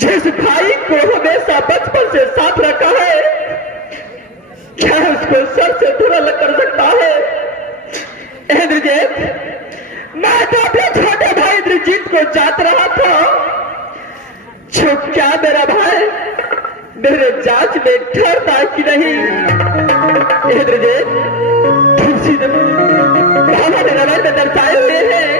जिस भाई को हमेशा बचपन से साथ रखा है, क्या उसको सबसे बुरा कर सकता है? इंद्रजीत, मैं तो अपने छोटे भाई इंद्रजीत को जात रहा था, जो क्या मेरा भाई मेरे जांच में ठहरता कि नहीं। इंद्रजीत, तुलसी बाबा ने रामायण में दर्शाए हुए हैं,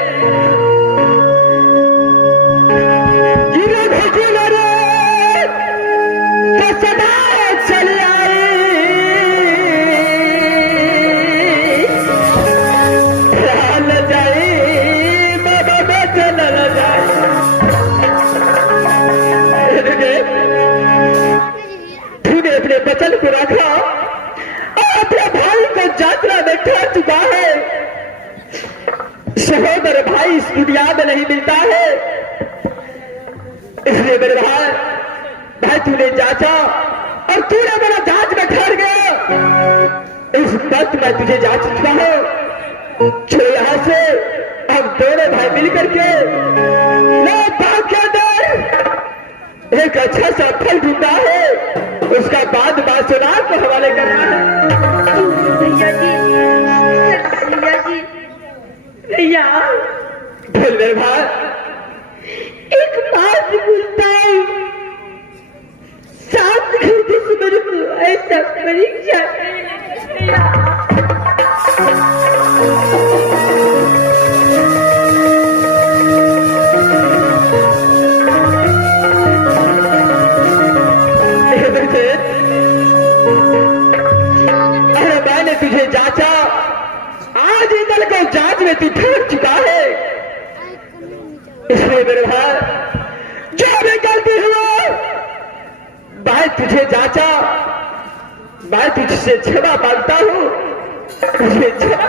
सदा चली आई राल जाए बाबा में चल जाए। तूने अपने वचन को रखा और अपने भाई को यात्रा में ठहर चुका है। सहोदर भाई इस दुनिया में नहीं मिलता है, इसलिए मेरे भाई तूने जांचा और तूने मेरा जांच में ठहर गया। इस वक्त मैं तुझे जांच चुका हूं, जो यहां से अब दोनों भाई मिलकर के एक अच्छा सा फल ढूंढा है, उसका बाद बासुनार को हवाले करना है। भैया जी भैया बोल मेरे भाई। एक बात पूछता है, साथ दुश्मन को ऐसा परीक्षा अरे मैंने तुझे जांचा, आज इधर को जांच में तू ठहर चुका है, इसलिए मेरे भाई जो भी गलती हुआ मैं तुझे जांचा, मैं तुझसे क्षमा मांगता हूं, मुझे क्षमा।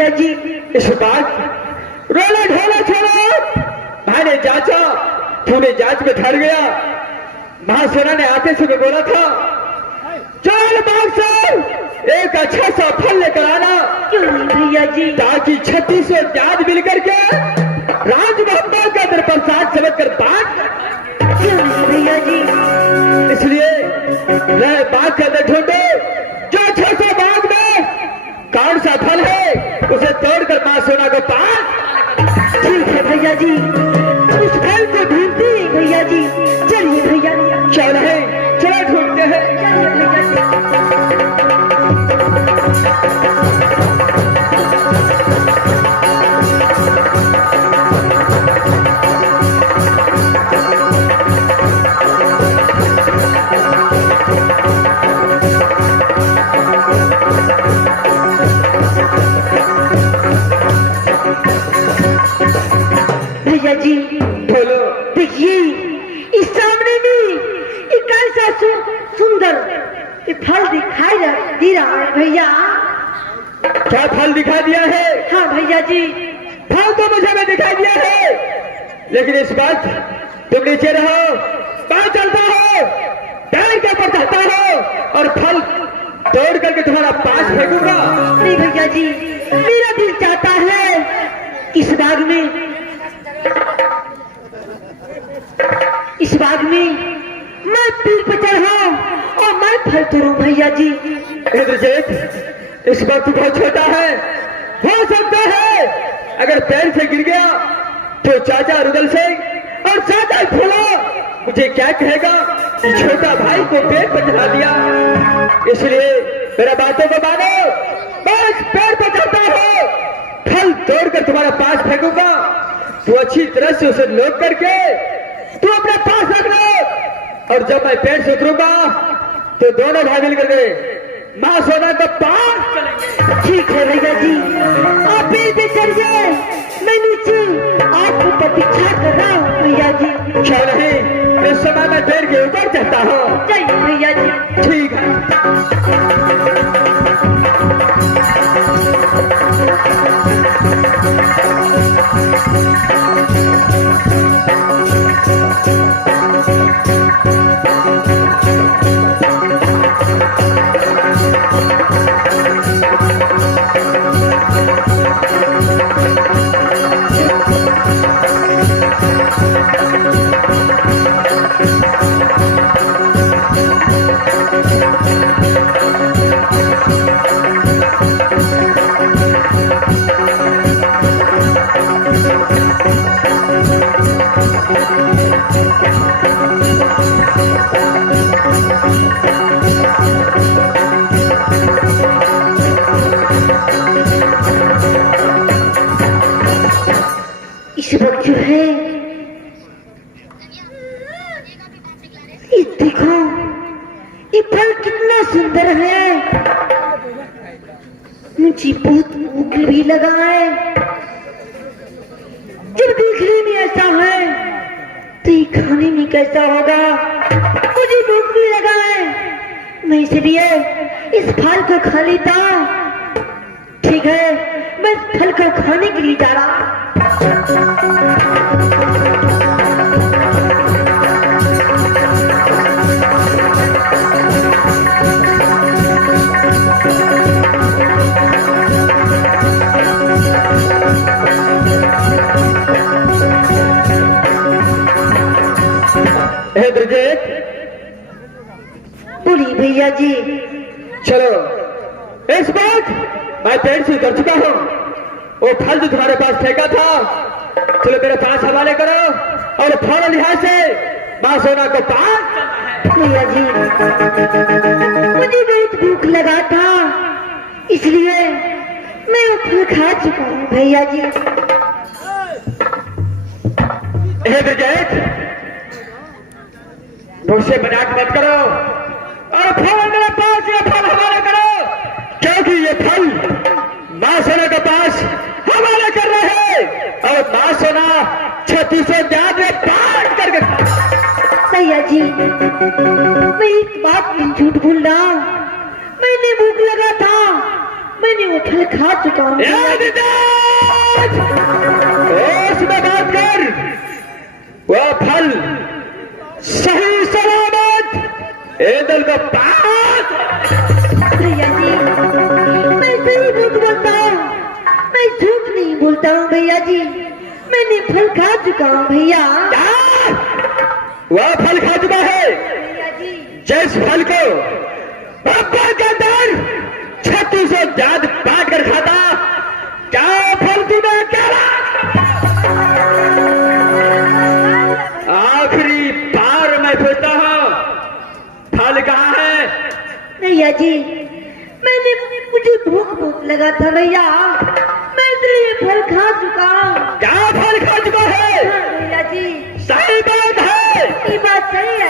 भैया जी। इस बात रोला ढोला छोड़ो। भाई ने जांचा, तूने जांच में ठहर गया। महासेना ने आते समय बोला था चल बाग से एक अच्छा सा फल लेकर आना, क्यों नहीं भैया जी? ताकि 3600 जात मिलकर के राज मोहम्मद का दर प्रसाद समझ कर बात। क्यों नहीं भैया जी? इसलिए मैं बाग के अंदर ढूंढे जो अच्छा सा बाग में कौन सा फल है उसे तोड़कर मां सोना को पास। ठीक है भैया जी, उस फल को ढूंढते हैं भैया जी। चलिए भैया। चल है, चलो ढूंढते हैं। चलिए भैया जी। भैया जी बोलो। देखिए, इस सामने में एक ऐसा सुंदर ये फल दिखाई दे रहा है भैया। क्या फल दिखा दिया है? हाँ भैया जी। फल तो मुझे भी दिखाई दिया है, लेकिन इस बात तुम नीचे रहो, पैर चलता हो, पैर के ऊपर चलता हो और फल तोड़ करके तुम्हारा पास फेंकूंगा। नहीं भैया जी, मेरा दिल चाहता है इस बाग में मैं पीर पर चढ़ाऊं और मैं फल तोड़ूं भैया जी। इंद्रजीत, इस वक्त तू बहुत छोटा है, हो सकता है अगर पैर से गिर गया तो चाचा रुदल सिंह और चाचा फूलो मुझे क्या कहेगा कि छोटा भाई को पेड़ पर चढ़ा दिया। इसलिए मेरा बातों को मानो, बस पेड़ पर चढ़ता हो, फल तोड़कर तुम्हारे पास फेंकूंगा। तू अच्छी तरह से उसे नोट करके तू अपने पास रख लो, और जब मैं पेड़ से उतरूंगा तो दोनों भाई मिलकर के मां सोना का पास चलेंगे। ठीक है भैया जी, आप पेड़ पे चढ़िए, मैं नीचे आपको प्रतीक्षा कर रहा हूँ भैया जी। क्यों नहीं, इस समय मैं पेड़ के ऊपर चढ़ता हूँ। चलिए भैया जी। ठीक है। इस वक्त जो है ये देखो, ये फल कितना सुंदर है, मुझे बहुत भूख भी लगा है। जब देखने में ऐसा है तो ये खाने में कैसा होगा? मुझे भूख भी लगा है, मैं इसलिए इस फल को खा लेता। ठीक है, मैं इस फल को खाने के लिए जा रहा हूं। इंद्रजीत, बोलिए भैया जी। चलो, इस बार मैं पेड़ से उतर चुका हूँ। वो फल जो तुम्हारे पास फेंका था, चलो मेरे पास हवाले करो और फौरन यहाँ से मां सोना को पास। भैया जी, मुझे बहुत भूख लगा था, इसलिए मैं वो फल खा चुका हूँ भैया जी। इंद्रजीत, मुझसे मजाक मत करो और फौरन मेरे पास ये फल हवाले करो, क्योंकि ये फल मां सोना के पास हवाले कर रहे हैं और मां सोना 3600 जात में बांट करके। भैया जी, मैं एक बात नहीं झूठ बोल रहा हूँ, मैंने भूख लगा था, मैं मैंने वो फल खा चुका हूँ। होश में बात कर। वह फल सही सलामत ईदल को पास। भैया जी, मैं सही बोलता हूँ, मैं झूठ नहीं बोलता हूँ भैया जी। मैंने फल खा चुका हूँ भैया। वह फल खा चुका है भैया जी। जिस फल को पापा के अंदर 3600 जात बांट कर खाता, क्या फल तूने क्या? आखिरी बार मैं पूछता हूँ, फल कहाँ है? भैया जी, मुझे भूख बहुत लगा था भैया, मैं इसलिए फल खा चुका हूँ। क्या फल खा चुका है? हाँ भैया जी, सही बात है। ये बात सही है।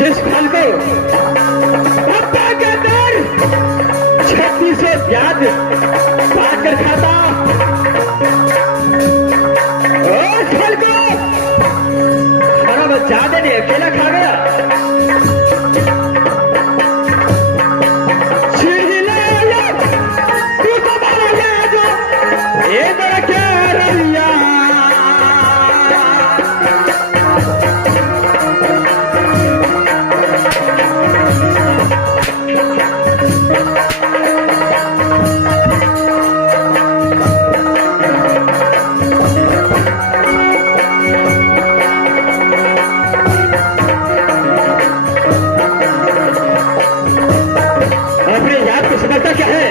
जिस फल को पापा के अंदर 3600 जात बांट कर खाता, उस फल को हरा बच्चा ने अकेला खा गया। तू तो मारा गया जो ये मेरा क्या रैया। अपने याद को समझता क्या है?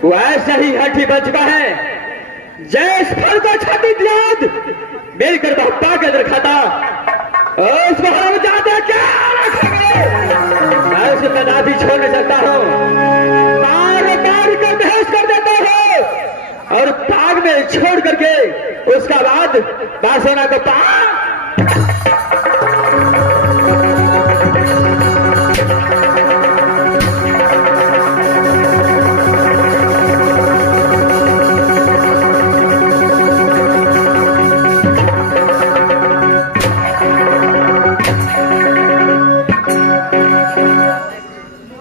वैसा ही हठी बन चुका है। जैस फल को छाती दियाद मिलकर बहुपा के अंदर खाता उसको हम जाते क्या रखेंगे। मैं उसे कदापि छोड़ नहीं सकता हूँ। मार मार कर बेहोश कर देता हूँ और बाग में छोड़ करके उसका बाद बासोना को पा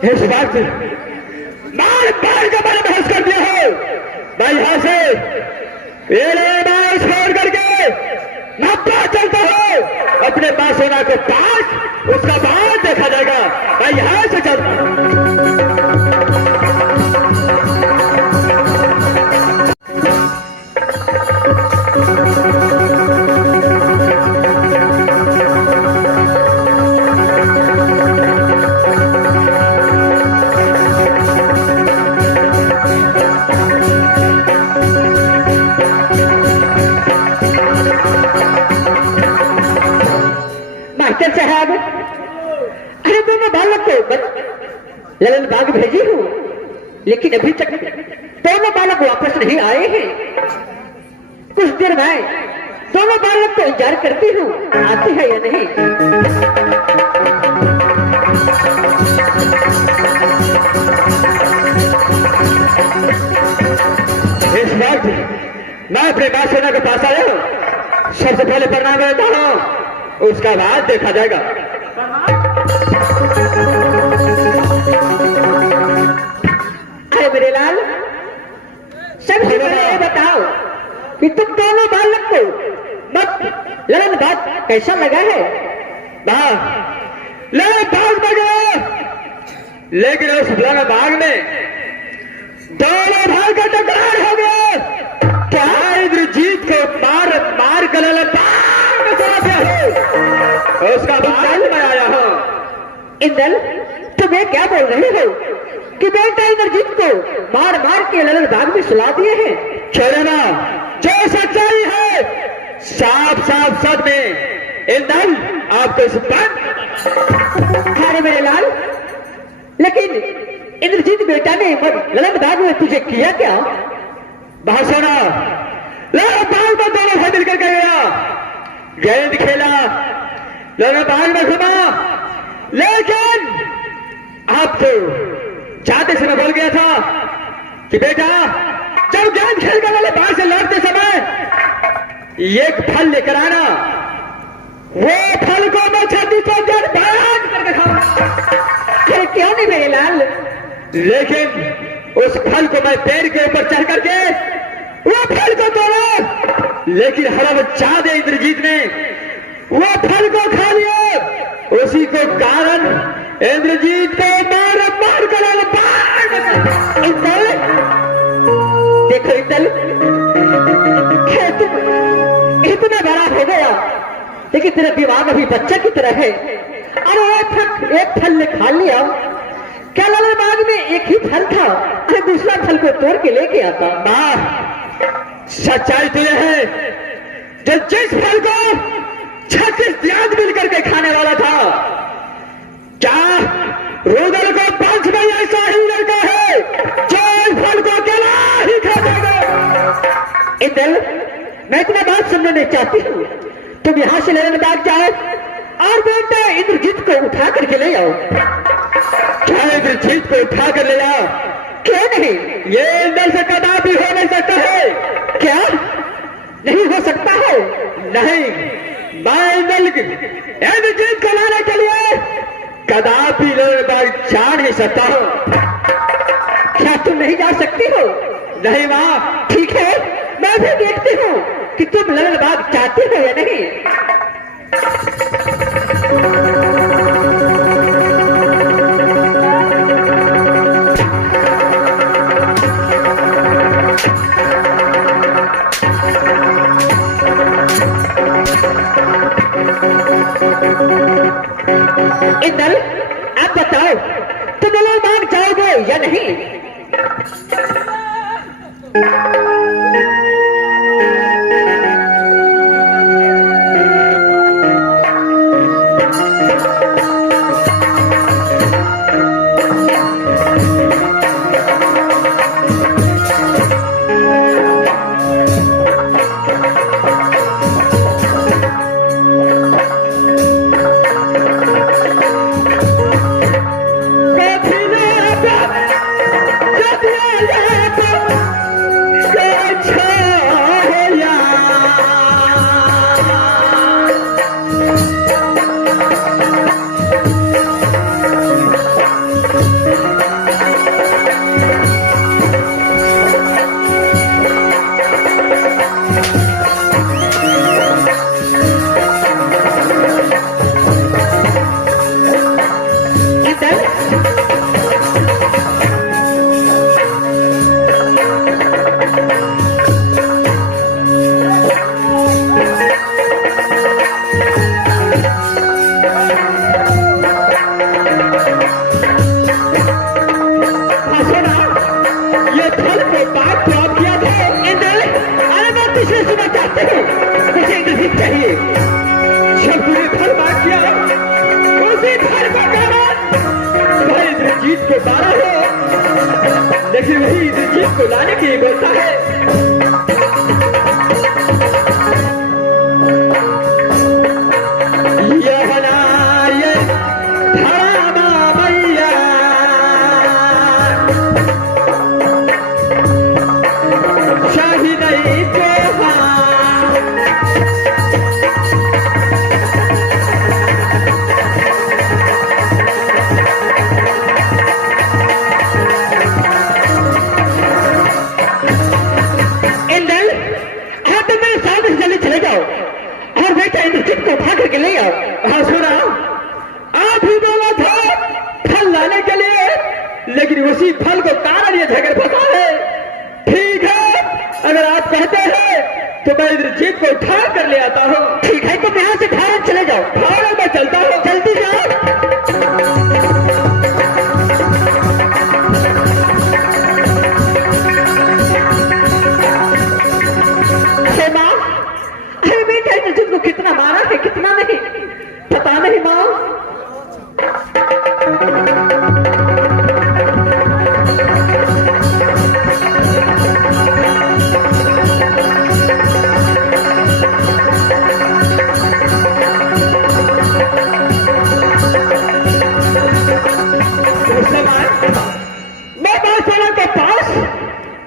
इस बात मार मार के मैंने बहस कर दिया है। मैं यहां से छोड़ करके नब्बा चलता हूं अपने बासोना के पास, उसका बाद देखा जाएगा। मैं यहां से चलता साहब। अरे दोनों बालक को ललन बाग भेजी हूँ, लेकिन अभी तक दोनों बालक वापस नहीं आए हैं। कुछ देर में दोनों बालक को इंतजार करती हूँ, आते हैं या नहीं। इस वक्त मैं अपने बादशाह के पास आया हूँ। सबसे पहले प्रणाम करता हूँ, उसका बाद देखा जाएगा। अरे मेरे लाल, सबसे पहले ये बताओ कि तुम दोनों बालक को मत ललन बाग कैसा लगा है। ललन बाग में गए, लेकिन उस ललन बाग में दोनों भाई का टकरार हो गया। क्या इंद्रजीत को मार मार कर ललन उसका बाद में आया हूं। इंद्र, तुम्हें क्या बोल रहे हो कि बेटा इंद्रजीत को मार मार के ललन बाग में सुला दिए हैं। चलना जो सच्चाई है साफ साफ सद में इंद्र आपको इस पर। अरे मेरे लाल, लेकिन इंद्रजीत बेटा ने ललन बाग में तुझे किया क्या। भाषणा ललन बाग में दोनों से मिलकर गया, गेंद खेला, ललन बाग में घुमा, लेकिन आप तो जाते समय बोल गया था कि बेटा जब गेंद खेलकर वाले बाहर से लौटते समय एक फल लेकर आना, वो फल को मैं छाती पर जड़ बयान करके खाऊंगा। क्यों नहीं मेरे लाल, लेकिन उस फल को मैं पेड़ के ऊपर चढ़ करके वो फल को तोड़ा, लेकिन हरम चाँद इंद्रजीत ने वो फल को खा लिया। उसी को कारण इंद्रजीत को मार मार कर देखो इंद्र, इतना बड़ा हो गया लेकिन तेरा दिमाग अभी बच्चा की तरह है। अरे एक फल ने खा लिया, क्या ललन बाग में एक ही फल था, अरे दूसरा फल को तोड़ के लेके आता। सच्चाई तो यह है जो जिस फल को 36 आदमी मिलकर के खाने वाला था, क्या रुदल को 5 में ऐसा ही लड़का है जो इस फल को अकेला ही खा जाएगा। इंद्र, मैं इतना बात सुनना नहीं चाहती हूँ, तुम यहां से ललन बाग जाओ और बेटा इंद्रजीत को उठा करके ले आओ। क्या इंद्रजीत को उठा कर ले आओ? क्यों नहीं? ये इंद्र से कदापि हो नहीं सकता है। क्या नहीं हो सकता है? नहीं, मैं इंद्रजीत को लाने के लिए कदापि ललन बाग जा नहीं सकता हूं। क्या तुम नहीं जा सकती हो? नहीं मां। ठीक है, मैं भी देखती हूँ कि तुम ललन बाग चाहते हो या नहीं। इंद्र, आप बताओ तुम ललन बाग जाओगे या नहीं? लेकिन वही इंद्रजीत को लाने के लिए बोलता है। लेकिन उसी फल को कारण ये झगड़ फंसा है। ठीक है, अगर आप कहते हैं तो मैं इंद्रजीत को उठा कर ले आता हूँ। ठीक है, तुम यहाँ से भारत चले जाओ। भारत में चलता हूँ, जल्दी जाओ। माँ, अरे बेटा इंद्रजीत को कितना मारा है कितना नहीं पता नहीं माँ।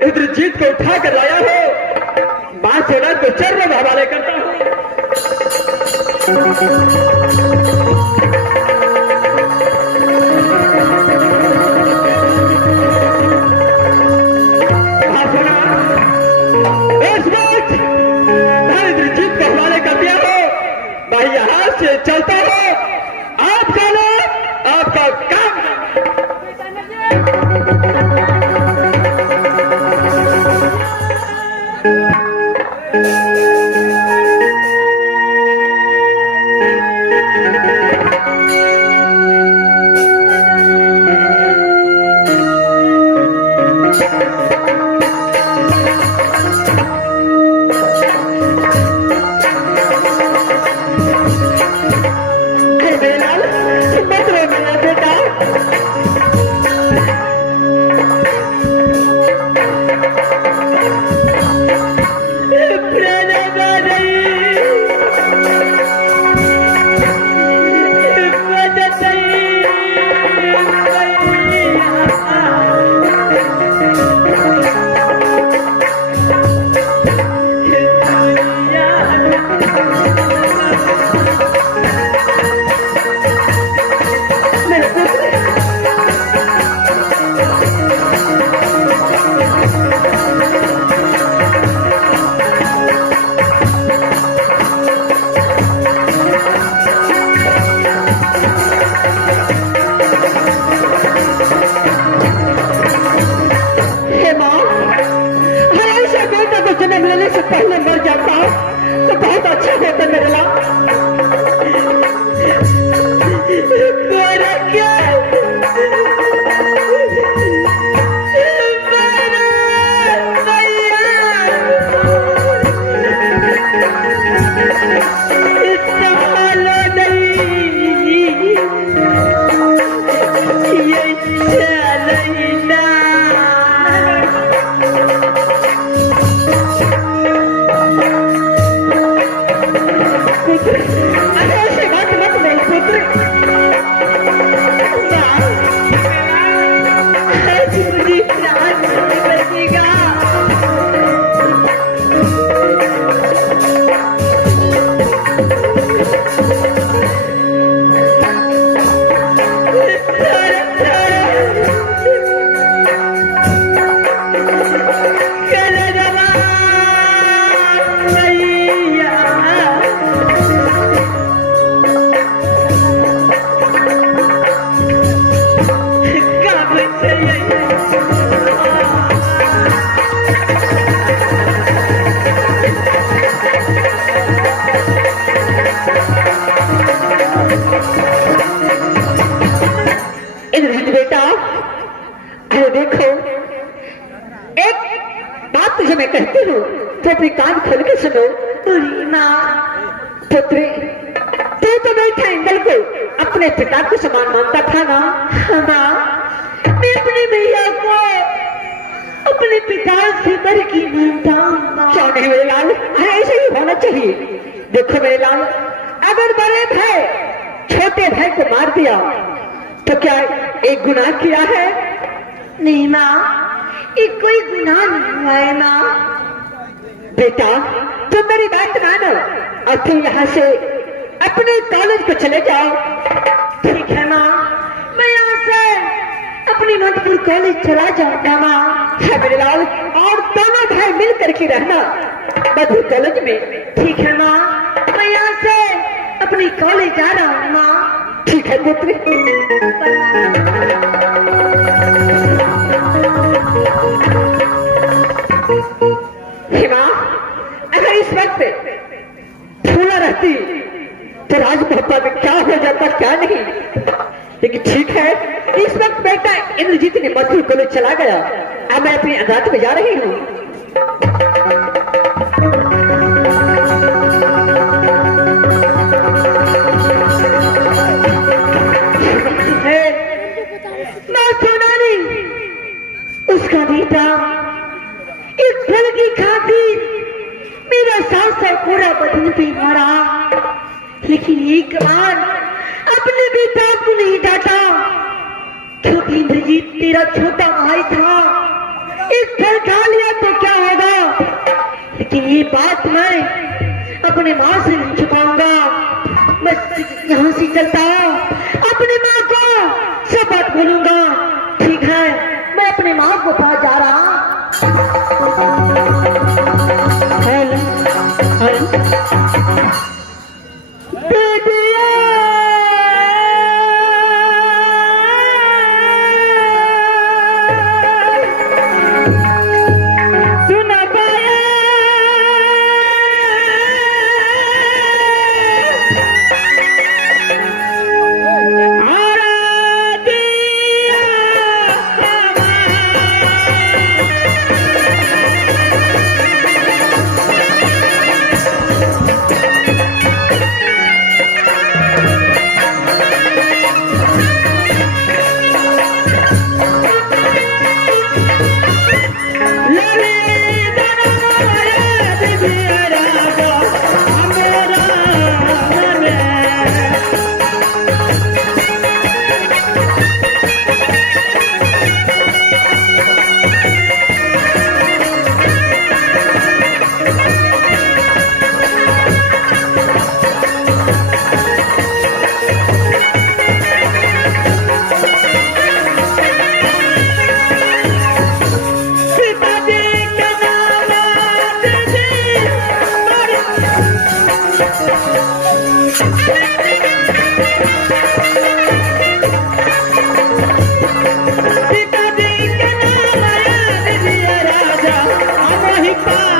इंद्रजीत को उठा कर लाया हो, बांसवाड़ा को चरण में हवाले करता हूं। इस वक्त इंद्रजीत को हवाले कर दिया हो, भाई यहां से चलता हो। आपका नाम आपका काम। तो अपनी कान खोल के सुनो। माँ पुत्री, तू तो बैठा इंदल को अपने पिता को समान मानता था ना? हाँ माँ, मैं अपने भैया को अपने पिता से बढ़ के मानता हूँ। क्यों नहीं मेरे लाल, ऐसे ही होना चाहिए। देखो मेरे लाल, अगर बड़े भाई छोटे भाई को मार दिया तो क्या एक गुनाह किया है? नहीं माँ, ये कोई गुनाह नहीं हुआ है माँ। बेटा तुम मेरी बात मानो और तुम यहाँ से अपने कॉलेज को चले जाओ। ठीक है माँ, मैं यहाँ से अपनी मधुपुर कॉलेज चला जाऊंगा माँ। है मेरे लाल, और दोनों भाई मिल करके रहना मधुपुर कॉलेज में। ठीक है माँ, मैं यहाँ से अपनी कॉलेज जा रहा हूँ माँ। ठीक है पुत्री। हिमा, अगर इस वक्त फूला रहती तो राजमहल में क्या हो जाता क्या नहीं, लेकिन ठीक है इस वक्त बेटा इंद्रजीत ने मधुपुर कॉलेज चला गया। अब मैं अपनी अदालत में जा रही हूँ। मैं सुना नहीं, उसका बेटा इस फल की खातिर मेरा सास है पूरा बदन पे मारा, लेकिन एक बार अपने बेटा को नहीं डांटा क्योंकि इंद्रजीत तेरा छोटा भाई था। इस फल खा लिया तो क्या होगा, लेकिन ये बात मैं अपने माँ से नहीं छुपाऊंगा। मैं यहाँ से चलता अपनी माँ को सब बात बोलूंगा। ठीक है, मैं अपने माँ को पास जा रहा। पिताजी के नाम याद दिया राजा वही पार।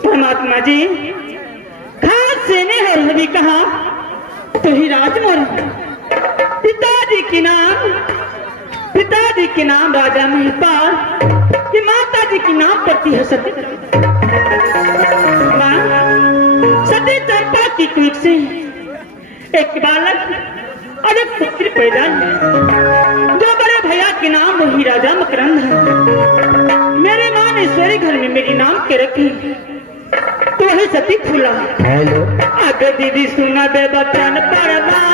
परमात्मा जी खास से ने हर भी कहा तो ही राजमोहन पिताजी के नाम राजा महिपाल कि माता जी के नाम पति है सती। सती चंपा की कुख से एक बालक और एक पुत्री पैदा हुई जो बड़े भैया के नाम वही राजा मकरंद है। मेरे माँ ने ईश्वरी घर में मेरी नाम के रखी तो वही सती फूला। हेलो आगे दीदी सुना दे बचन परमार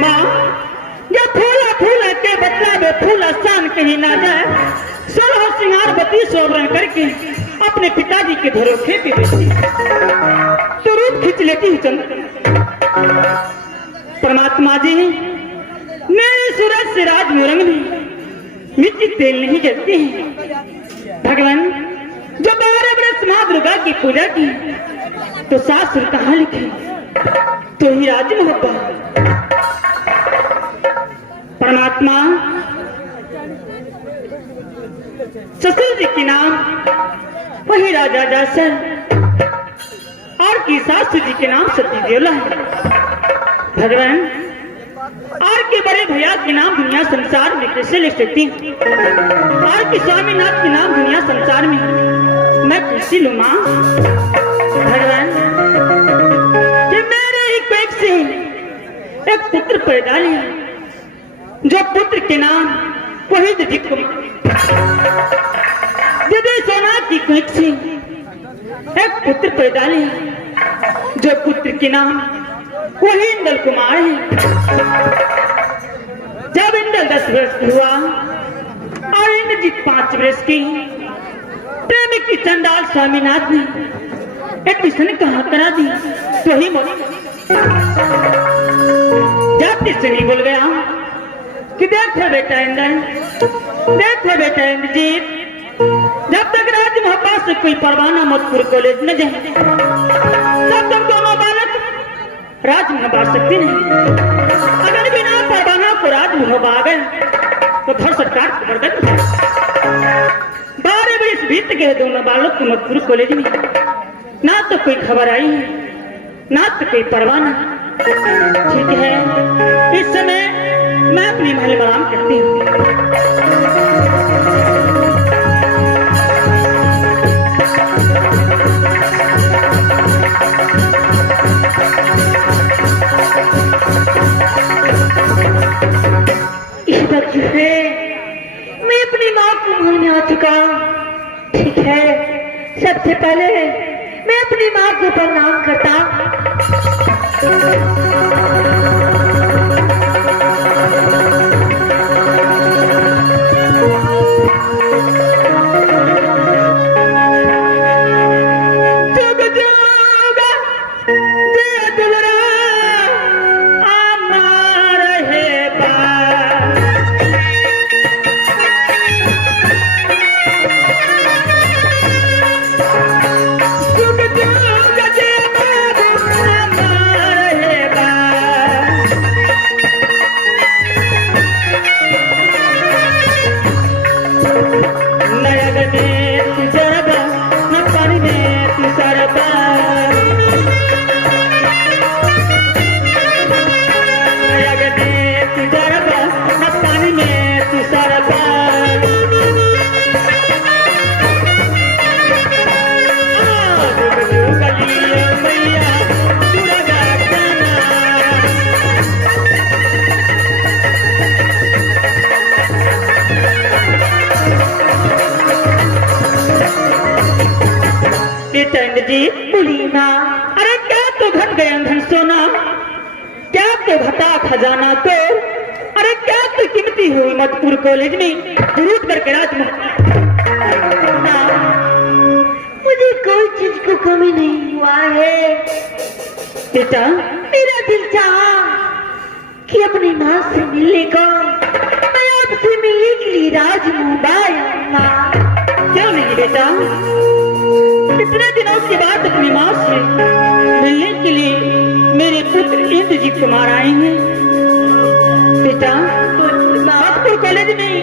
माँ ये फूला फूला के बतला दे फूला शान कहीं ना जाए। 16 सिंगार बत्ती सोवरण करके अपने पिताजी के धरोखे पे देती तो रूप खींच लेती है चंद्र। परमात्मा जी मेरे सूरज से राज मुरंग में मिट्टी तेल नहीं जलती है। भगवान जो 12 बरस माँ दुर्गा की पूजा की तो शास्त्र कहाँ लिखे तो ही राज मोहब्बत। परमात्मा ससुर जी के नाम वही राजा दासर और की सासू जी के नाम सती देवला है। भगवान और के बड़े भैया के नाम दुनिया संसार में कैसे लिख सकती हूँ और के स्वामीनाथ के नाम दुनिया संसार में मैं कैसे लूँ माँ। भगवान कि मेरे ही पेट से एक पुत्र पैदा लिया जो पुत्र के नाम वही दीदी सोना की कुछ से एक पुत्र पैदा लिया जो पुत्र के नाम वही इंदल कुमार है। जब इंदल 10 वर्ष की हुआ और इंद्रजीत 5 वर्ष की प्रेमी की चंडाल स्वामीनाथ ने एडमिशन कहाँ करा दी तो ही मोदी जाति से नहीं बोल गया कि देखो बेटा इंद्रजीत जब तक राज मोहब्बत से कोई परवाना मधुपुर कॉलेज में जाए तब तक दोनों बालक राज मोहब्बत सकते नहीं। अगर बिना परवाना को राज मोहब्बत आ गए तो घर सरकार खबर दे। 12 वर्ष बीत गए दोनों बालक को मधुपुर कॉलेज में ना तो कोई खबर आई है ना तो कोई परवाना। ठीक है इस समय मैं अपनी महल में आराम करती हूँ। मैं अपनी माँ को महल में आ चुका। ठीक है सबसे पहले मैं अपनी माँ को प्रणाम करता। बेटी? बोली माँ। अरे क्या तो घट गए धन सोना, क्या तो घटा खजाना तो, अरे क्या तो कीमती हुई मधुपुर कॉलेज में रूट करके राजमहल। मुझे कोई चीज को कमी नहीं हुआ है बेटा। मेरा दिल चाहा कि अपनी माँ से मिलने को, मैं आपसे मिलने के लिए राजमुंबई आऊंगा। क्यों नहीं बेटा, इतने दिनों के बाद अपनी माँ से मिलने के लिए मेरे पुत्र इंद्रजीत कुमार आए हैं। बेटा नागपुर कॉलेज में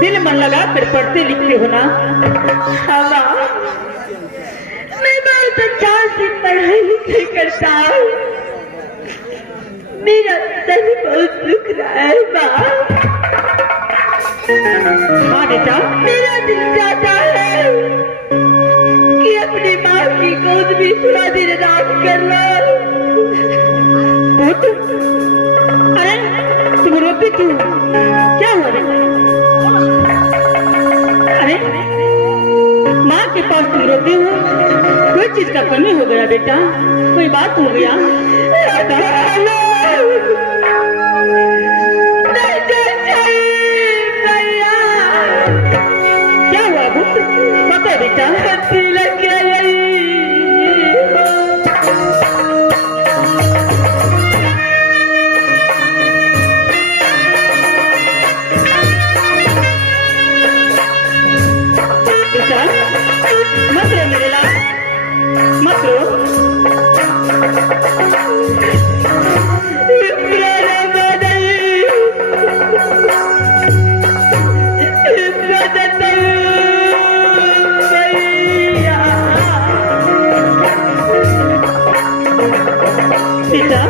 दिल मन लगा कर पढ़ते लिखते हो ना? हाँ माँ, मैं बहुत अच्छा से पढ़ाई लिखाई करता हूँ। मेरा सही बहुत दुख रहा है माँ। हाँ बेटा। मेरा दिल चाहता है कि अपनी माँ की गोद भी थोड़ा देर आराम कर लो। पुत्र, अरे तुम रोते क्यों? क्या हुआ बेटा? अरे माँ के पास तुम रोते हो, कोई चीज का कमी हो गया बेटा? कोई बात हो गया? क्या हुआ पुत्र? बता बेटा। लग गया बेटा मत रो मेरे लाल, मत रो। बेटा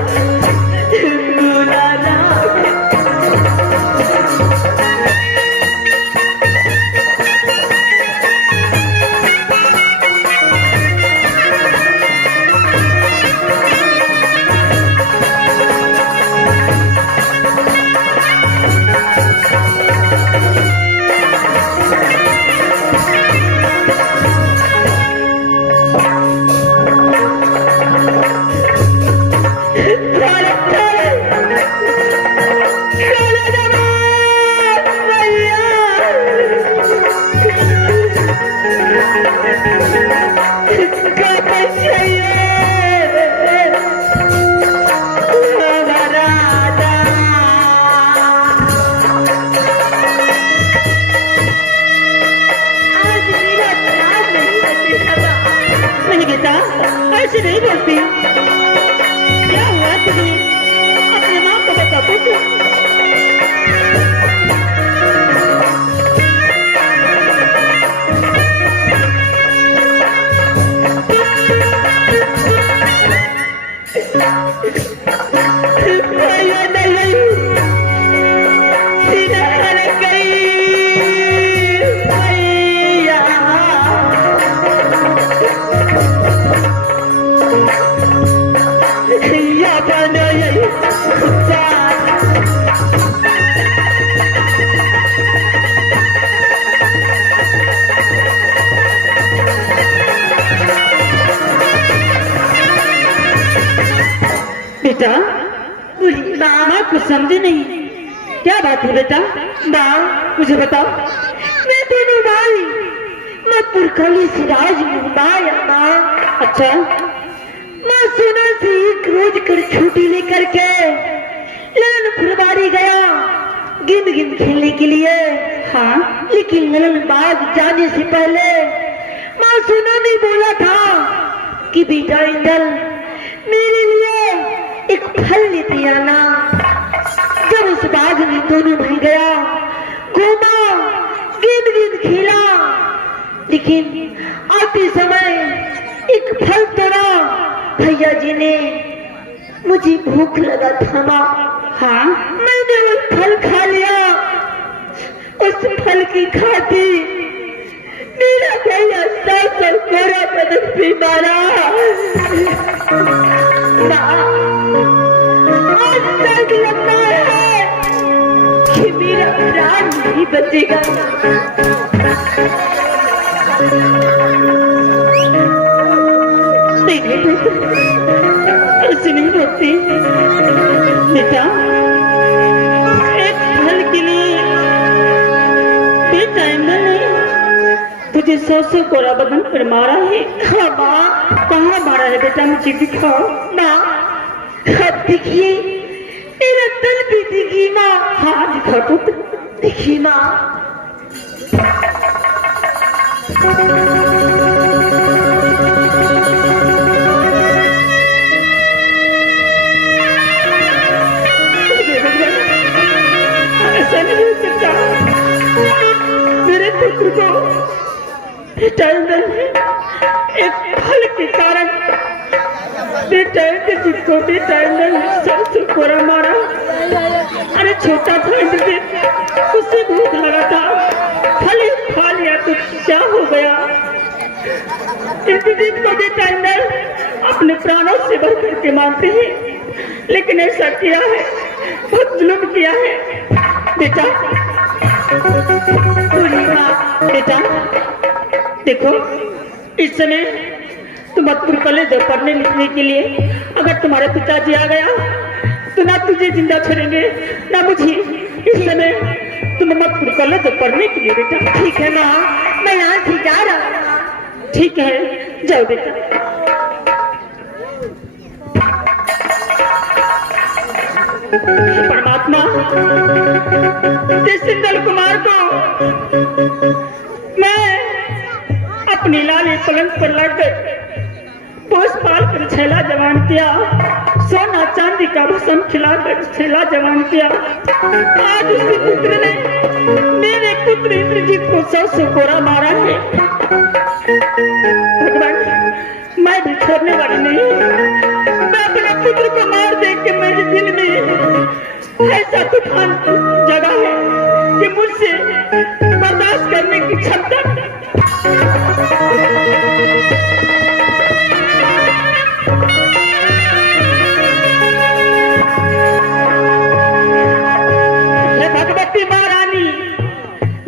नहीं बेटा, ऐसे नहीं बोलती। क्या हुआ तुझे? अपने माँ को बता पुत्र। बेटा माँ कुछ समझे नहीं, क्या बात है बेटा? माँ, मुझे बताओ। मैं दोनों भाई मधुपुर कॉलेज से राजमुंबई आया माँ। अच्छा, माँ सोना से एक रोज कर छुट्टी लेकर के ललन फुलवारी गया गेंद गेंद खेलने के लिए। हाँ लेकिन ललन बाग जाने से पहले माँ सोना ने बोला था कि बेटा इंदल मेरे लिए एक फल लेते आना। जब उस बाग में दोनों भाई गया, घूमा, गेंद गेंद खेला, लेकिन आते समय एक फल तोड़ा। भैया जी ने, मुझे भूख लगा था माँ। हाँ मैंने वो फल खा लिया। उस फल की खाती मेरा भैया सास और मेरा बदन भी मारा। आज तक लगता है कि मेरा प्राण नहीं बचेगा। नहीं बेटा, ऐसे नहीं होती बेटा। एक फल के लिए बेटा मैंने तुझे 100 कोड़ा बदन पर मारा है। हाँ माँ, कहाँ मारा है बेटा, मुझे दिखाओ। माँ अब देखिए, मेरा तल भी दिखी माँ। हाँ दिखा पुत्र, देखिए माँ। ऐसा नहीं हो सकता, मेरे पुत्र को एक फल के कारण जिसको सबसे कोरा मारा। अरे छोटा था इंद्रजीत, उसे भूख लगा था, फल खा लिया तो क्या हो गया। इंद्रजीत को बेटा इंद्र अपने प्राणों से बढ़ करके मानते हैं, लेकिन ऐसा किया है, बहुत जुल्म किया है बेटा। बेटा देखो, इस समय तुम मथुर कॉलेज पढ़ने लिखने के लिए, अगर तुम्हारे पिताजी आ गया तो ना तुझे जिंदा छोड़ेंगे ना मुझे। इस समय तुम मथुर कॉलेज पढ़ने के लिए बेटा। ठीक है माँ, मैं यहाँ से जा रहा हूँ। ठीक है, जाओ बेटा। परमात्मा, सिंदल कुमार को मैं अपनी लाली पलंग पर लग पोष पाल कर छैला जवान किया, सोना चांदी का भस्म खिलाकर छैला जवान किया। आज उसके पुत्र ने मेरे पुत्र इंद्रजीत को 100 कोड़ा मारा है। भगवान, मैं भी छोड़ने वाली नहीं, मैं अपने पुत्र को मार दे के मेरे दिल में ऐसा तूफान जगा है कि मुझसे बर्दाश्त करने की क्षमता नहीं। भगवती महारानी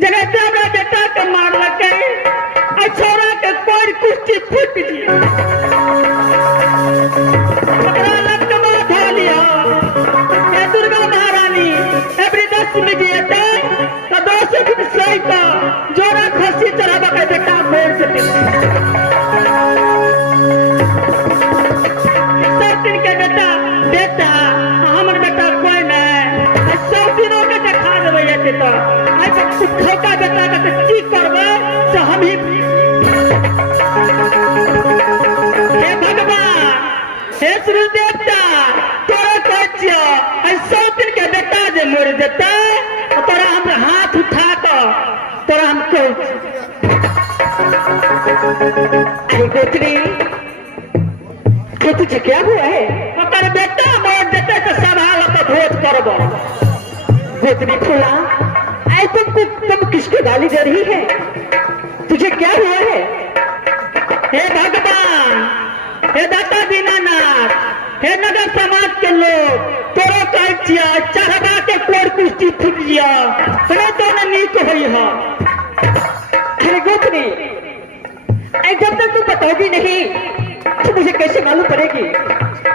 जगह तेरा बेटा का मार लग गए, छोरा के कोई कुश्ती फूट गई, दुर्गा महारानी में गए तो 200 फुट सही का जोड़ा खसी चढ़ावा का बेटा मोड़ से सब दिन के बेटा बेटा हमारे बेटा कोई नहीं, 100 दिनों के देखा देवे ये तो ऐसा छोटा बेटा का की करवे तो हम ही। हे भगवान, हे सूर्य देवता, तोरा कचिया 100 दिन के बेटा जे मर देता तोरा हम हाथ उठा कर तोरा हम अरे गोत्री, तुझे क्या हुआ है? अगर बेटा मर देते तो सब हाल भोज करबो। गोत्री फूला, ऐ तुम किसको गाली दे रही है? तुझे क्या हुआ है? हे भगवान, हे दाता दीनानाथ, हे नगर समाज के लोग, तोरो कहचिया चढ़वा के कोर कुश्ती फूट गया, अरे तो न नीक हुई है। अरे गोत्री, जब तक तुम बताओगी नहीं तो मुझे कैसे मालूम पड़ेगी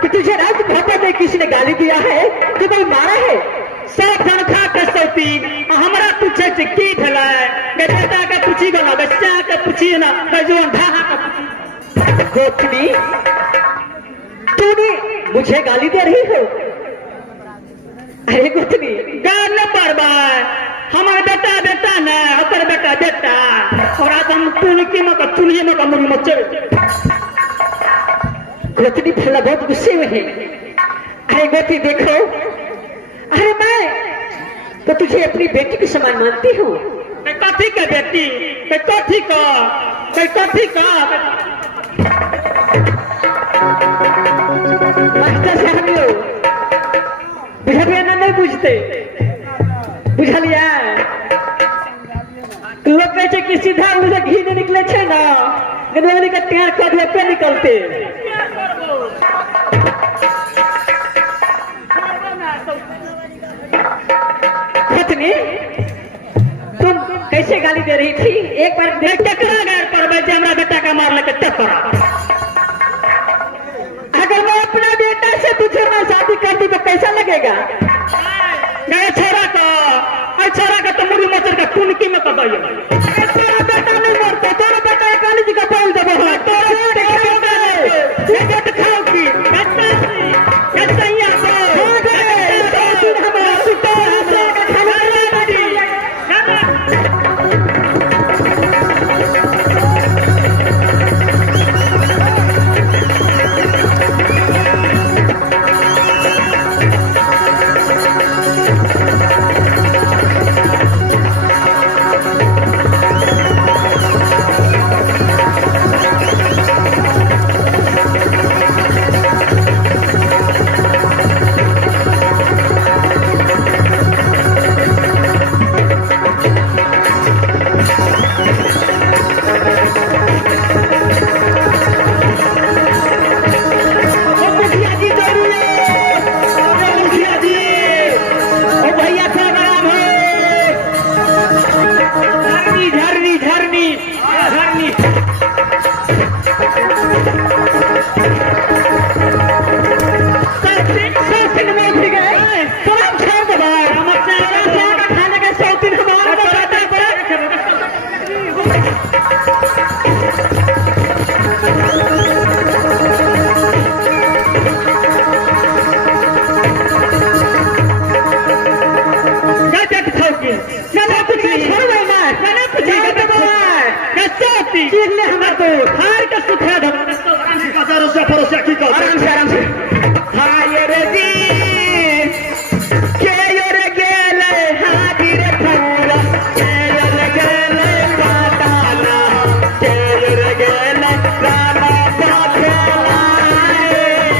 कि तुझे राज भापा में किसी ने गाली दिया है, तो कोई मारा है? सब धनखा के सौती हमारा पूछे से की भला है, बेटा के पूछी गला, बच्चा के पूछी ना, कजोन ढाहा का गोत्री, तूने मुझे गाली दे रही हो? अरे गोत्री, गाल न परवाए, हमारा बेटा बेटा न हमारा बेटा बेटा, और आज हम तुलकी में का तुलिये में का मुरी मचे। गोत्री फूला बहुत गुस्से में है। अरे गोत्री देखो, अरे मैं तो तुझे अपनी बेटी के समान मानती हूँ। कथी का बेटी, कथी का, कथी का मास्टर साहब लोग बुझलिया ना नहीं बुझते, बुझलिया लोग कहते कि सीधा मुझे घी नहीं निकले छे ना, गनवाली का टेर कभी पे निकलते। पत्नी, तुम कैसे गाली दे रही थी? एक बार टकरा गए पर हमरा बेटा का मार लेके टकरा। तुझे मैं शादी कर दी तो कैसा लगेगा? नहीं छोरा का तो मुड़ी मचर का कुनकी में कब आइए तेरा बेटा नहीं मरता, तेरा बेटा काली जी का बोल दे आराम से हाय रे जी के रे गेले हाजिर पूरा के रे गेले पाटाना के रे गेले रामा पाखेला रे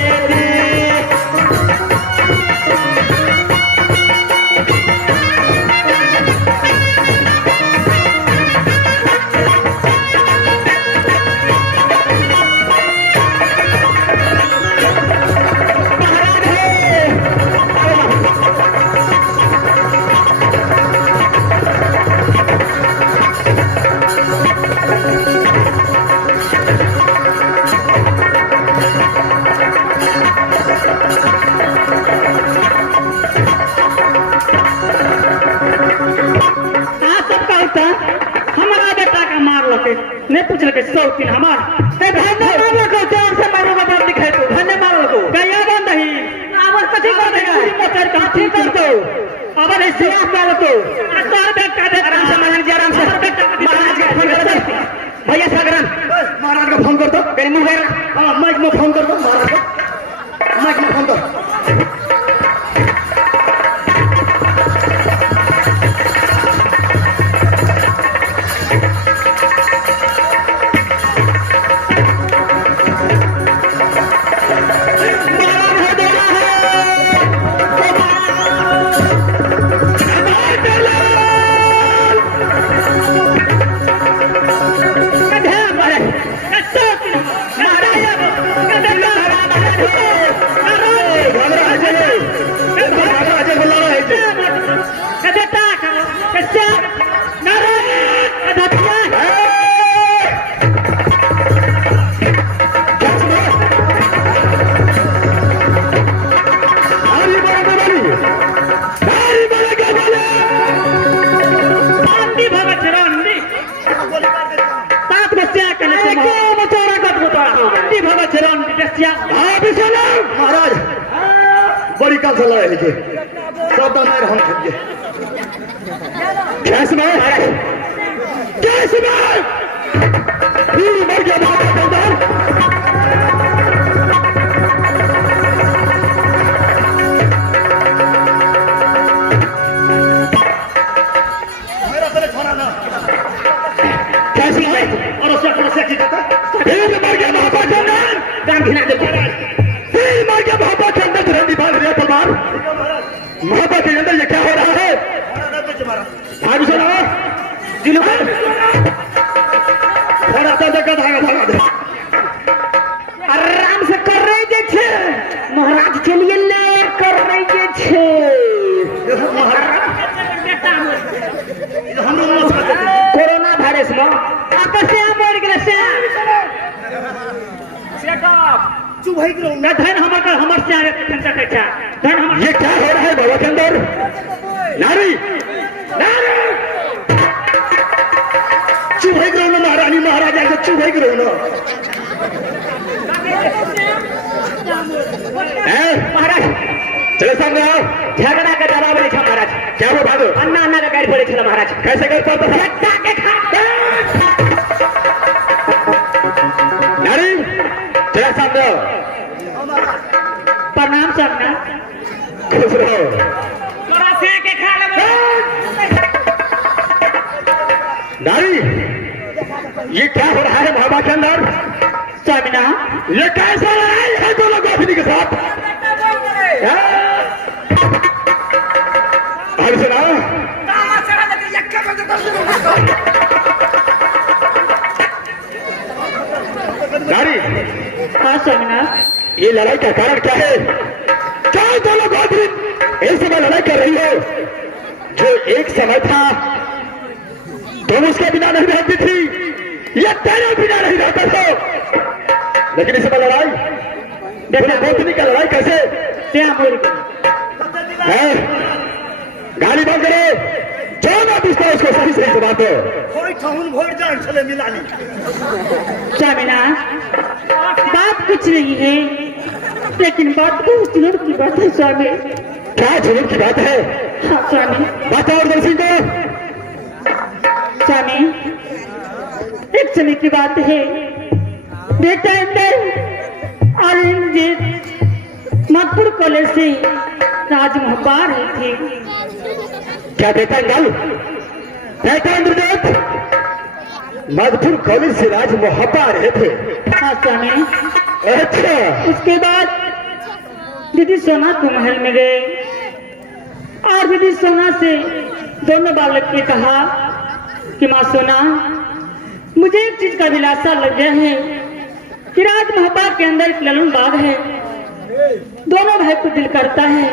ने पूछ लगे 100 हमार ते धन्य मार लको जोर से मारो बाप दिखाई तो धन्य मार लको गया बंद ही आवर कथि कर देगा मोटर का ठीक कर दो अब ऐसे आप मार तो तार बेटा दे आराम से महाराज जी आराम से महाराज का फोन कर दो भैया सागरन महाराज का फोन कर दो मेरे मुंह गया हां माइक में फोन कर दो महाराज को माइक में फोन कर महाराज बड़ी काल चला रहे थे सब दाना हम थक गए कैसे में पूरी मर गया मेरा तेरे छोड़ा ना कैसे है और उससे की कहता मर गया महापा चंदन काम घिना दे मर गया महापा चंदन धरंदी भाग रहे परमार महापा के अंदर ये क्या हो रहा है आगे सुनो जिलो थोड़ा सा जगह भागा भागा दे आराम से कर रहे जे महाराज चलिए ले कर रहे जे कोरोना वायरस में आपसे मर गए से चुप है कि ना धन हमर से भाई करो ना महाराज चलो सामने आओ। झगड़ा का जवाब नहीं था महाराज। क्या हुआ भागो? अन्ना अन्ना का गाड़ी पड़े छला महाराज। कैसे कर पाता था? झट्टा के खा नारी चलो सामने आओ। प्रणाम सामना। खुश रहो। तोरा से के खा ले नारी ये क्या हो रहा है महाबा के अंदर? स्वामिना ये कैसा लड़ाई है दोनों गोपिनी के साथ? अरे सुना नारी हाँ स्वामिना ये लड़ाई का कारण क्या है? क्या दोनों गोपिनी इस समय लड़ाई कर रही हो? जो एक समय था तुम उसके बिना नहीं रहती थी, या तेरे बिना नहीं रहता था, लेकिन इस समय लड़ाई दोनों गोपिनी का लड़ाई कैसे? गाली बंद करो। जो ना पूछता उसको सही सही जवाब दो। स्वामिना बात कुछ नहीं है, लेकिन बात बहुत जुनून की बात है स्वामी। क्या जुनून की बात है? हाँ स्वामी। बताओ दर्शन को। स्वामी एक समय की बात है, बेटा अंदर और इंद्रजीत मधुपुर कॉलेज से राजमहल पा रहे थे। क्या बेटा अंगल? बेटा इंद्रजीत मधुपुर कॉलेज से राजमहल पा रहे थे? हाँ स्वामी। अच्छा। उसके बाद दीदी सोना को महल में गए और दीदी सोना से दोनों बालक ने कहा कि माँ सोना मुझे एक चीज का दिलासा लग गया है कि राजमहल के अंदर एक ललन बाग है। दोनों भाई को दिल करता है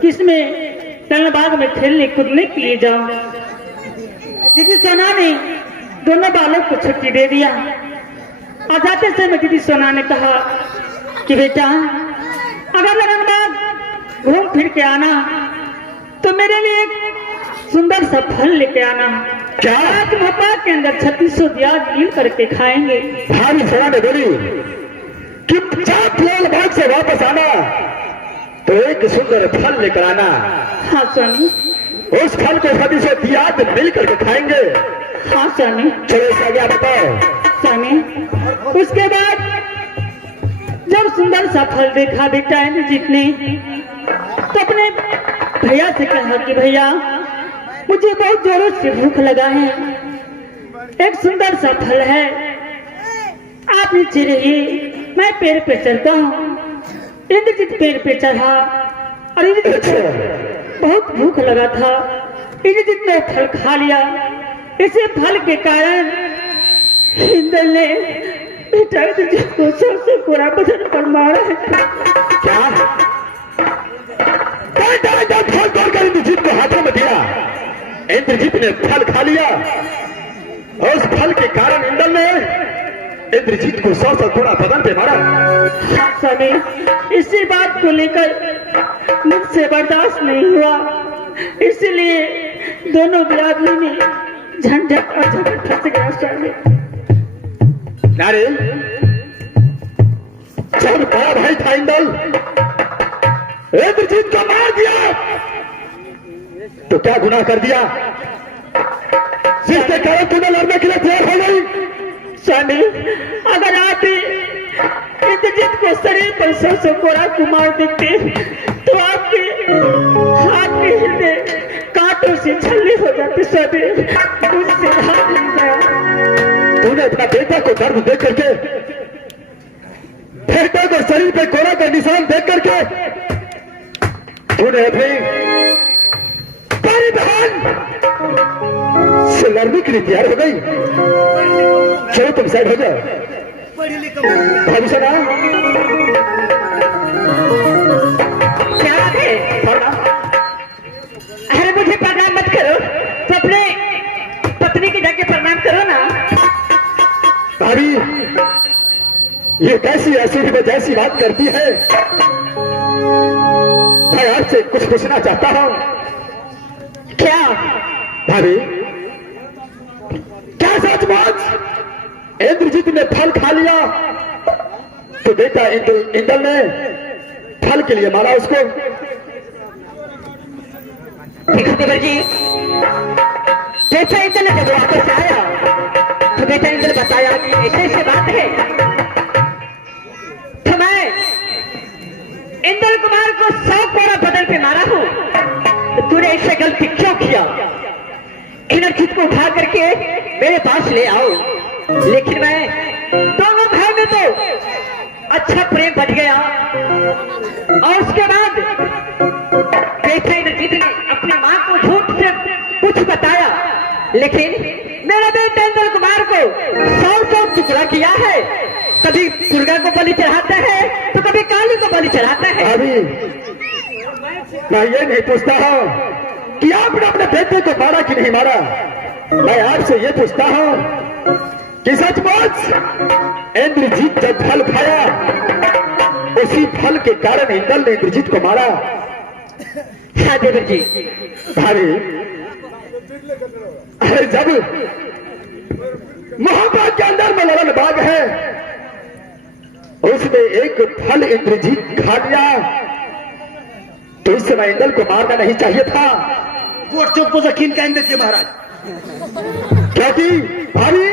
कि इसमें ललन बाग में खेलने कूदने के लिए जाओ। दीदी सोना ने दोनों बालक को छुट्टी दे दिया और जाते समय दीदी सोना ने कहा कि बेटा अगर ललन बाग घूम फिर के आना तो मेरे लिए एक सुंदर सा फल लेके आना। क्या? राजमहल के अंदर 3600 दिया गिन करके खाएंगे। भाभी सोना ने बोली कि चाप लाल बाग से वापस आना तो एक सुंदर फल लेकर आना। हाँ स्वामी। उस फल को 3600 दिया मिल करके खाएंगे। हाँ स्वामी। चलो इसका क्या बताओ? स्वामी उसके बाद जब सुंदर सा फल देखा बेटा इंद्रजीत ने तो अपने भैया से कहा कि भैया मुझे बहुत जोरों से भूख लगा है, एक सुंदर सा फल है, आप नीचे रहिए मैं पेड़ पे चलता हूँ। इंद्रजीत पेड़ पे चढ़ा और इंद्रजीत को बहुत भूख लगा था। इंद्रजीत ने फल खा लिया। इसी फल के कारण इंद्र ने बेटा इंद्रजीत को सबसे पूरा बदन पर मारा है। क्या? फल तोड़कर इंद्रजीत को हाथों में दिया। इंद्रजीत ने फल खा लिया। उस फल के कारण इंद्र ने इंद्रजीत को 100 थोड़ा बदन पे मारा। स्वामी इसी बात को लेकर मुझसे बर्दाश्त नहीं हुआ, इसलिए दोनों बिरादरी में झंझट और झगड़ फंस गया। स्वामी नारे जब बड़ा भाई था इंद्र इंद्रजीत को मार दिया तो क्या गुनाह कर दिया जिसके कारण तुम्हें लड़ने के लिए तैयार हो गई? स्वामी अगर आप इंद्रजीत को शरीर पर 100 कोड़ा को मार देते तो आपके हाथ के हृदय कांटों से छल्ले हो जाते। स्वामी मुझसे हाथ नहीं गया। तूने अपना बेटा को दर्द देख करके, बेटे को शरीर पे कोड़ा का निशान देख करके तूने अपनी बड़ी बहन से लड़ने के लिए तैयार हो गई। चलो तुम साइड हो जाओ। भाभी सुना क्या बात है? अरे मुझे प्रणाम मत करो, तो अपने पत्नी की जाके प्रणाम करो ना। भाभी ये कैसी ऐसी भी जैसी बात करती है? मैं आपसे कुछ पूछना चाहता हूँ। क्या? भाभी क्या सचमुच इंद्रजीत ने फल खा लिया तो बेटा इंद्र ने फल के लिए मारा उसको। देखो देवर जी, बेटा इंद्र ने जब वापस आया तो बेटा इंद्र बताया कि ऐसे ऐसे बात है, तो मैं इंद्र कुमार को 100 कोड़ा बदल पे मारा हूं, तो तूने ऐसे गलती क्यों किया? इंद्रजीत को उठा करके मेरे पास ले आओ। लेकिन मैं दोनों भाई में तो अच्छा प्रेम बढ़ गया, और उसके बाद बेटा इंद्रजीत ने अपनी मां को झूठ से कुछ बताया, लेकिन मेरा बेटा इंद्र कुमार को 100 टुकड़ा किया है। कभी दुर्गा को बलि चढ़ाता है तो कभी काली को बलि चढ़ाता है। अभी मैं ये नहीं पूछता हूँ कि आपने अपने बेटे को मारा कि नहीं मारा, मैं आपसे ये पूछता हूँ कि सचमुच इंद्रजीत जब फल खाया उसी फल के कारण इंद्र ने इंद्रजीत को मारा। हाँ देवर जी। भाभी, अरे जब महाबाग के अंदर में ललन बाग है, उसमें एक फल इंद्रजीत खा लिया तो इस समय इंद्र को मारना नहीं चाहिए था। कोर्ट चौक को यकीन कहेंगे कि महाराज, क्योंकि भाभी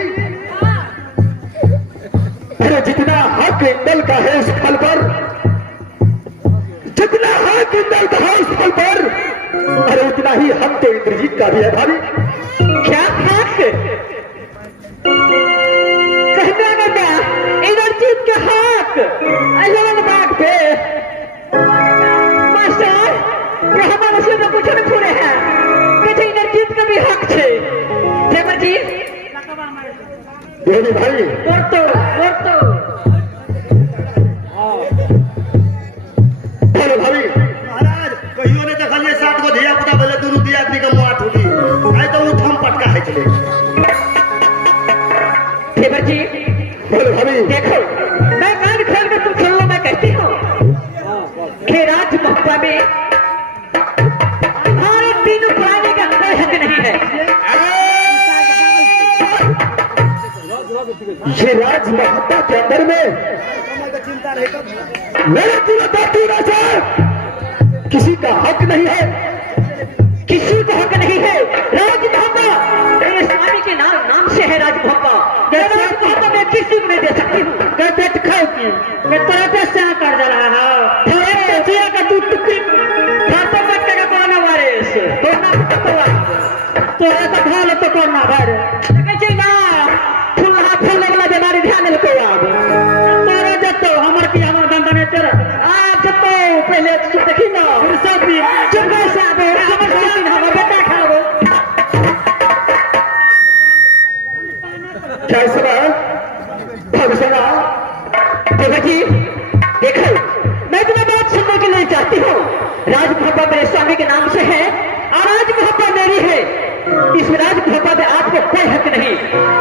अरे जितना हक इंद्र का है उस फल पर, जितना हक इंद्र का है उस फल पर, अरे उतना ही हक तो इंद्रजीत का भी है। भाभी क्या हक? कहना बेटा इंद्रजीत के हक ललन बाग पे मास्टर, ये हमारे से तो कुछ नहीं पूरे हैं, बेटे इंद्रजीत का भी हक छे। देवर जी बोली भाई, बोलतो बोलो भाभी। महाराज कहियो ने देखलिए 7 गो धिया पुता बोले दुनू दिया आदमी का मुआ ठुकी, आई तो उठम पटका है चले। देवर जी बोलो भाभी। देखो, मैं कान खोल कर तुम सुन लो, मैं कहती हूँ कि राज महुआ में हमारे तीनों पुराने का कोई हक नहीं है। ये राज महत्ता के अंदर में मेरे पूरा से किसी का हक नहीं है, किसी को हक नहीं है। राज महुआ मेरे स्वामी के नाम से है। राज महुआ मैं किसी को नहीं दे सकती हूँ। मैं तरह से कर जा रहा हूँ का तू टुकड़ी खाता मत कर पाना वारिस तो ऐसा भाल तो करना भर ना फूल लगला बीमारी ध्यान में कोई आग तोरा जतो हमर की हमर दंड ने तेरा आप जतो पहले तू देखी ना फिर सब भी चुप से आबे हमर दिन हमर बेटा खाओ क्या सुना भगसना। जी देखो, मैं तुम्हें बात सुनने के लिए चाहती हूँ। राज महुआ मेरे स्वामी के नाम से है और राज महुआ मेरी है। इस राज महुआ में आपको कोई हक नहीं।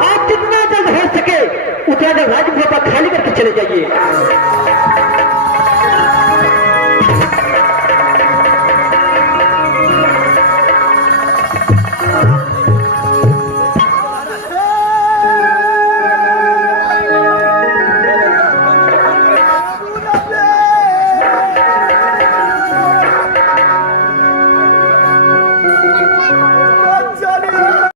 आप जितना जल्द हो सके उतना जल्द राज महुआ खाली करके चले जाइए।